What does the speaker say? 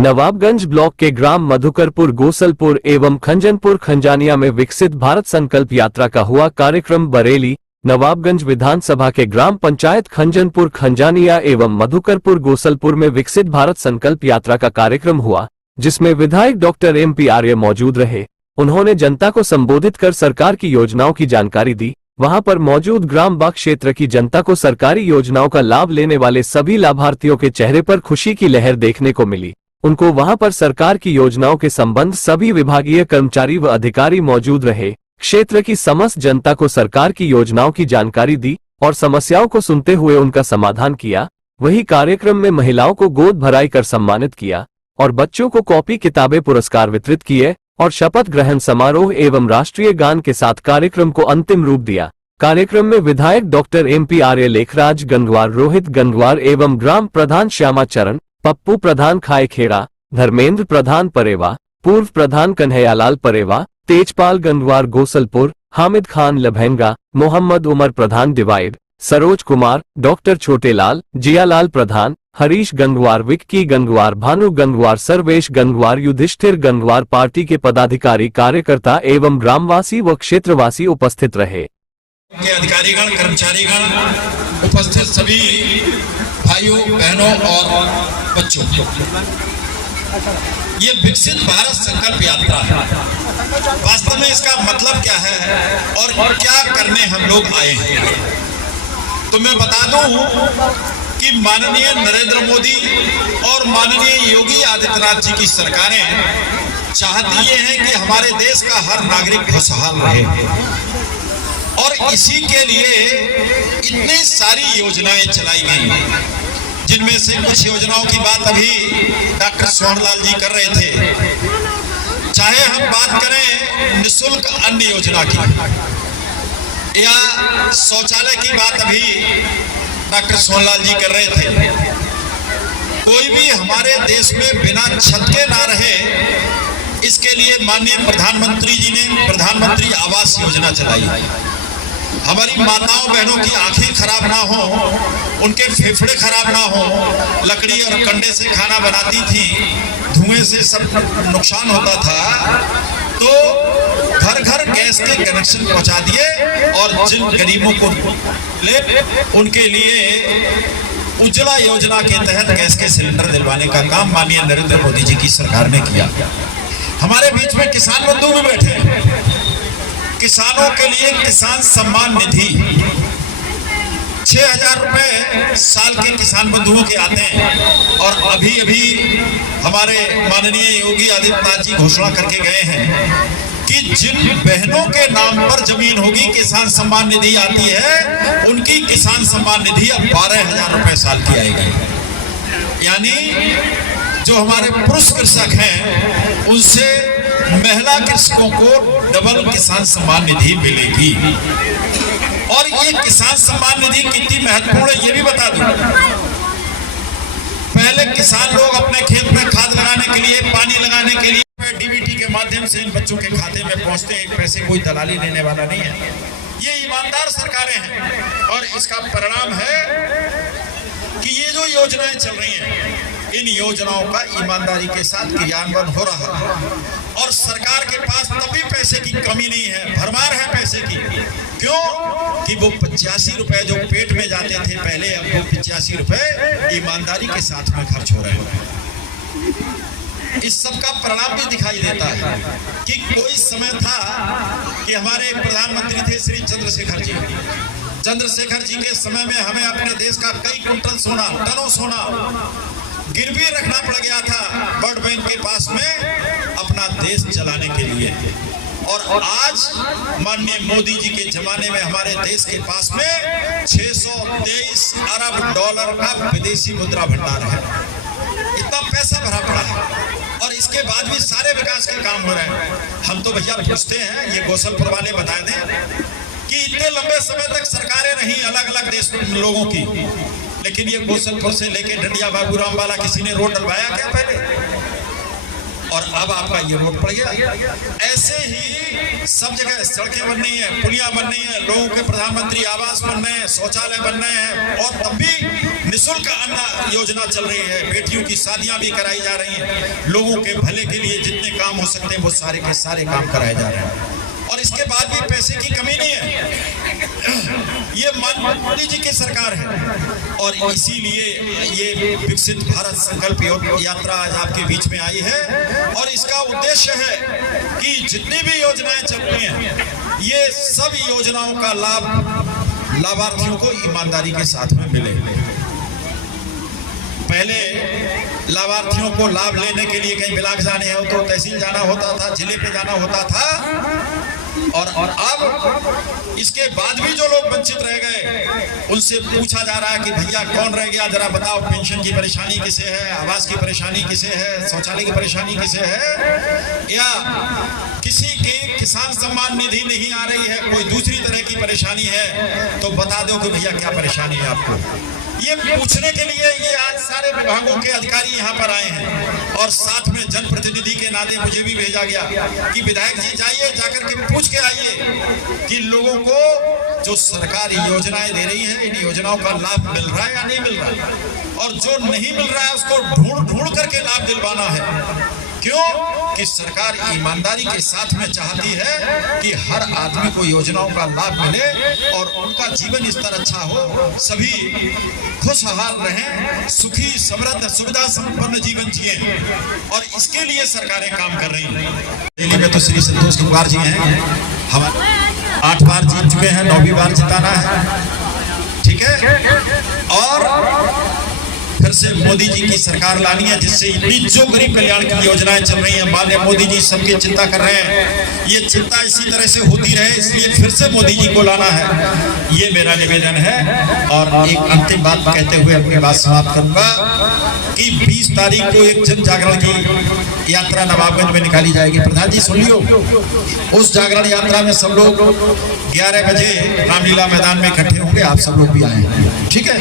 Nawabganj block के ग्राम मधुकरपुर, गोसलपुर एवं खंजनपुर खंजानिया में विकसित भारत संकल्प यात्रा का हुआ कार्यक्रम। बरेली नवाबगंज विधानसभा के ग्राम पंचायत खंजनपुर खंजानिया एवं मधुकरपुर गोसलपुर में विकसित भारत संकल्प यात्रा का कार्यक्रम हुआ, जिसमें विधायक डॉक्टर MP आर्य मौजूद रहे। उन्होंने जनता को संबोधित कर सरकार की योजनाओं की जानकारी दी। वहां पर मौजूद ग्राम बाग क्षेत्र की जनता को सरकारी योजनाओं का लाभ लेने वाले सभी लाभार्थियों के चेहरे पर खुशी की लहर देखने को मिली। उनको वहां पर सरकार की योजनाओं के संबंध सभी विभागीय कर्मचारी व अधिकारी मौजूद रहे। क्षेत्र की समस्त जनता को सरकार की योजनाओं की जानकारी दी और समस्याओं को सुनते हुए उनका समाधान किया। वही कार्यक्रम में महिलाओं को गोद भराई कर सम्मानित किया और बच्चों को कॉपी किताबें पुरस्कार वितरित किए और शपथ ग्रहण समारोह एवं राष्ट्रीय गान के साथ कार्यक्रम को अंतिम रूप दिया। कार्यक्रम में विधायक डॉक्टर MP आर्य, लेखराज गंगवार, रोहित गंगवार एवं ग्राम प्रधान श्यामा चरण, पप्पू प्रधान खाएखेड़ा, धर्मेंद्र प्रधान परेवा, पूर्व प्रधान कन्हैयालाल परेवा, तेजपाल गंगवार गोसलपुर, हामिद खान लभेंगा, मोहम्मद उमर प्रधान डिवाइड, सरोज कुमार, डॉक्टर छोटेलाल, जियालाल प्रधान, हरीश गंगवार, विक्की गंगवार, भानु गंगवार, सर्वेश गंगवार, युधिष्ठिर गंगवार, पार्टी के पदाधिकारी, कार्यकर्ता एवं ग्रामवासी व क्षेत्रवासी उपस्थित रहे। के अधिकारीगण, कर्मचारीगण, उपस्थित सभी भाइयों बहनों और बच्चों, ये विकसित भारत संकल्प यात्रा है। वास्तव में इसका मतलब क्या है और क्या करने हम लोग आए हैं, तो मैं बता दूं कि माननीय नरेंद्र मोदी और माननीय योगी आदित्यनाथ जी की सरकारें चाहती ये हैं कि हमारे देश का हर नागरिक खुशहाल रहे और इसी के लिए इतनी सारी योजनाएं चलाई गई, जिनमें से कुछ योजनाओं की बात अभी डॉक्टर सोहनलाल जी कर रहे थे। चाहे हम बात करें निःशुल्क अन्न योजना की या शौचालय की बात अभी डॉक्टर सोहनलाल जी कर रहे थे। कोई भी हमारे देश में बिना छत के ना रहे, इसके लिए माननीय प्रधानमंत्री जी ने प्रधानमंत्री आवास योजना चलाई। हमारी माताओं बहनों की आंखें खराब ना हो, उनके फेफड़े खराब ना हो, लकड़ी और कंडे से खाना बनाती थी, धुएं से सब नुकसान होता था, तो घर घर गैस के कनेक्शन पहुंचा दिए और जिन गरीबों को ले उनके लिए उज्ज्वला योजना के तहत गैस के सिलेंडर दिलवाने का काम माननीय नरेंद्र मोदी जी की सरकार ने किया। हमारे बीच में किसान बंधु भी बैठे हैं। किसानों के लिए किसान सम्मान निधि 6000 रुपए साल के किसान बंधुओं के आते हैं और अभी अभी हमारे माननीय योगी आदित्यनाथ जी घोषणा करके गए हैं कि जिन बहनों के नाम पर जमीन होगी किसान सम्मान निधि आती है, उनकी किसान सम्मान निधि अब 12000 रुपए साल की आएगी। यानी जो हमारे पुरुष कृषक हैं उनसे महिला कृषकों को डबल किसान सम्मान निधि मिलेगी। और ये किसान सम्मान निधि कितनी महत्वपूर्ण है ये भी बता दूं। पहले किसान लोग अपने खेत में खाद लगाने के लिए, पानी लगाने के लिए DBT के माध्यम से इन बच्चों के खाते में पहुंचते, एक पैसे कोई दलाली लेने वाला नहीं है। ये ईमानदार सरकारें हैं और इसका परिणाम है कि ये जो योजनाएं चल रही हैं, इन योजनाओं का ईमानदारी के साथ क्रियान्वयन हो रहा है और सरकार के पास तभी पैसे की कमी नहीं है, भरमार है पैसे की। क्यों कि वो 85 रुपए जो पेट में जाते थे पहले, अब वो 85 रुपए ईमानदारी के साथ में खर्च हो रहे हैं। इस सब का परिणाम भी दिखाई देता है कि कोई समय था कि हमारे प्रधानमंत्री थे श्री चंद्रशेखर जी। चंद्रशेखर जी के समय में हमें अपने देश का कई कुंटल सोना, टनों सोना गिरवी रखना पड़ गया था वर्ल्ड बैंक के पास में अपना देश चलाने के लिए। और आज माननीय मोदी जी के जमाने में हमारे देश के पास में 623 अरब डॉलर का विदेशी मुद्रा भंडार है। इतना पैसा भरा पड़ा है और इसके बाद भी सारे विकास के काम हो रहे हैं। हम तो भैया पूछते हैं, ये गोसलपुर वाले बता दें कि इतने लंबे समय तक सरकारें रही अलग अलग देश लोगों की, लेकिन ये गोसलपुर से लेके डंडिया बाबूराम वाला किसी ने रोड डलवाया क्या पहले? और अब आपका ये रोड पड़ गया। ऐसे ही सब जगह सड़कें बन रही हैं, पुलियां बन रही हैं, लोगों के प्रधानमंत्री आवास बन रहे हैं, शौचालय बन रहे हैं और तब भी निःशुल्क अन्न योजना चल रही है। बेटियों की शादियां भी कराई जा रही हैं। लोगों के भले के लिए जितने काम हो सकते हैं वो सारे के सारे काम कराए जा रहे हैं, और इसके बाद भी पैसे की कमी नहीं है। ये मोदी जी की सरकार है, और इसीलिए ये विकसित भारत संकल्प यात्रा आज आपके बीच में आई है, और इसका उद्देश्य है कि जितनी भी योजनाएं चल रही हैं, ये सब योजनाओं का लाभ लाभार्थियों को ईमानदारी के साथ में मिले। पहले लाभार्थियों को लाभ लेने के लिए कहीं ब्लॉक जाने हो तो तहसील जाना होता था, जिले पे जाना होता था, और अब इसके बाद भी जो लोग वंचित रह गए उनसे पूछा जा रहा है कि भैया कौन रह गया, जरा बताओ, पेंशन की परेशानी किसे है, आवास की परेशानी किसे है, शौचालय की परेशानी किसे है, या किसी की किसान सम्मान निधि नहीं आ रही है, कोई दूसरी तरह की परेशानी है, तो बता दो कि भैया क्या परेशानी है आपको। ये पूछने के लिए ये आज सारे विभागों के अधिकारी यहाँ पर आए हैं, और साथ में जनप्रतिनिधि के नाते मुझे भी भेजा गया कि विधायक जी जाइए, जाकर के पूछ के आइए कि लोगों को जो सरकार योजनाएं दे रही है, इन योजनाओं का लाभ मिल रहा है या नहीं मिल रहा है, और जो नहीं मिल रहा है उसको ढूंढ करके लाभ दिलवाना है। क्यों? कि सरकार ईमानदारी के साथ में चाहती है कि हर आदमी को योजनाओं का लाभ मिले और उनका जीवन स्तर अच्छा हो, सभी खुशहाल रहें, सुखी समृद्ध सुविधा संपन्न जीवन जिए, और इसके लिए सरकारें काम कर रही हैं। दिल्ली में तो श्री संतोष कुमार जी हैं, हम 8 बार जीत चुके हैं, 9वीं बार जिताना है, ठीक है, और फिर से मोदी जी की सरकार लानी है, जिससे इतनी जो गरीब कल्याण की योजनाएं चल रही हैं, माननीय मोदी जी सबकी चिंता कर रहे हैं, ये चिंता इसी तरह से होती रहे, इसलिए फिर से मोदी जी को लाना है, ये मेरा निवेदन है। और एक अंतिम बात कहते हुए अपनी बात समाप्त करूंगा कि 20 तारीख को एक जन जागरण की यात्रा नवाबगंज में निकाली जाएगी। प्रधान जी सुन लियो, उस जागरण यात्रा में सब लोग 11 बजे रामलीला मैदान में इकट्ठे होंगे, आप सब लोग भी आए, ठीक है।